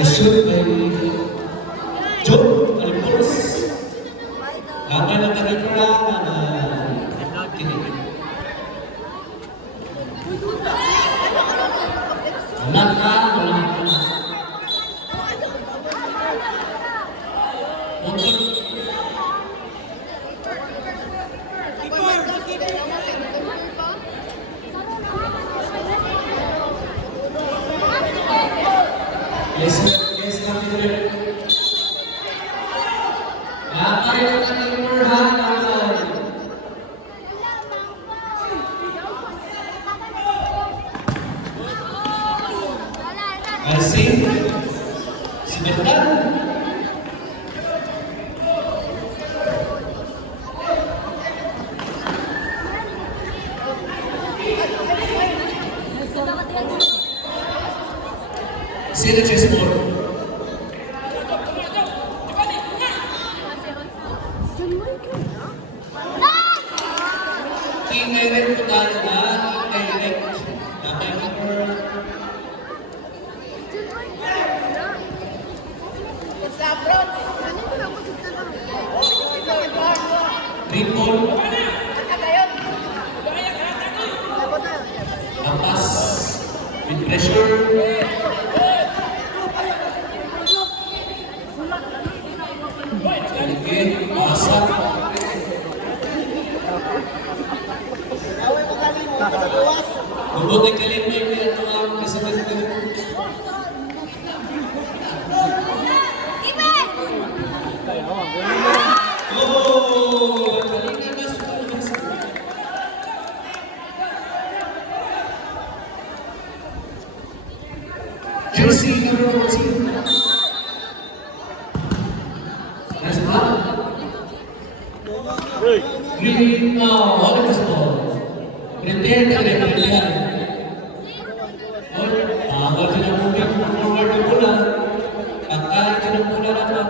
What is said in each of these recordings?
I shoot by Joe Alpolos. Laban ng Talikura na kinig. Anak ka. Yes, kami rin. Nakakaya ng ating murhan naman. Alcin, si Bertan. Sino chessboard? Indirect ko tayo na, indirect. Dapat number. Green ball. Lampas. With pressure. Okay, masak. Lubot ang kalimay niya ito ang kasabat ko. Jersey number 14. Nice block. Green, what is the ball? Prepare ka rin, prepare. Bawal ka na moving forward ng bola. Pagkain ka ng bola naman.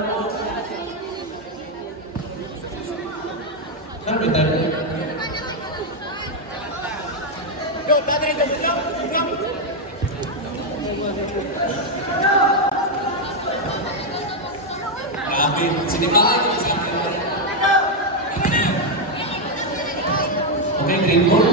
Saan ba tayo? Grabe, sinipakan ka sa akin. Okay, green ball.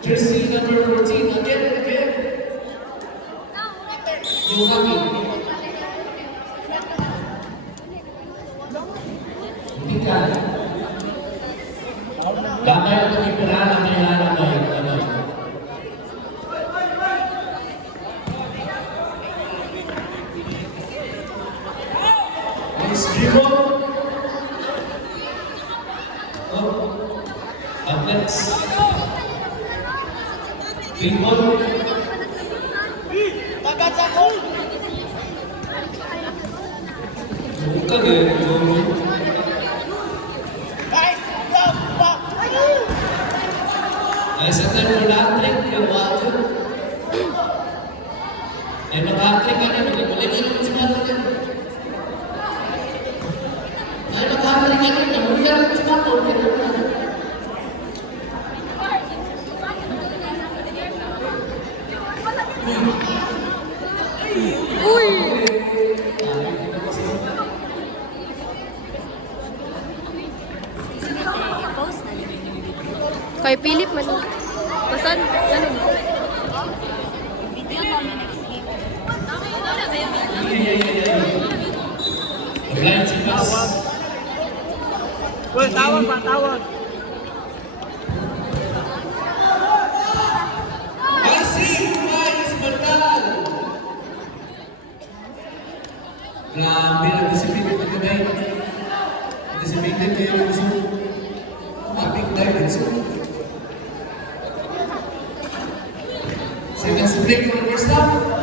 Jersey number 14, again and again. Yukami. Hindi ka. Gamay ang tumipira na may hanapay. It's zero. Up next. Raymond. Bukan ya, ay sa tanong na-trick yung water. Ay maka-trick ka na, nag-ibalik ka naman sa mga yan. Ay maka-trick ka na, nag-ibalik ka sa mga yan. Uy! Kay Philip man. Basan? Ganun. Video namin next week. Blind si Pas. Uy, tawag pa, tawag. Asik, mais mental. Grabe, anticipated na ganay. Anticipated kayo yung gusto. Maping tayo din so. Second break for the first half.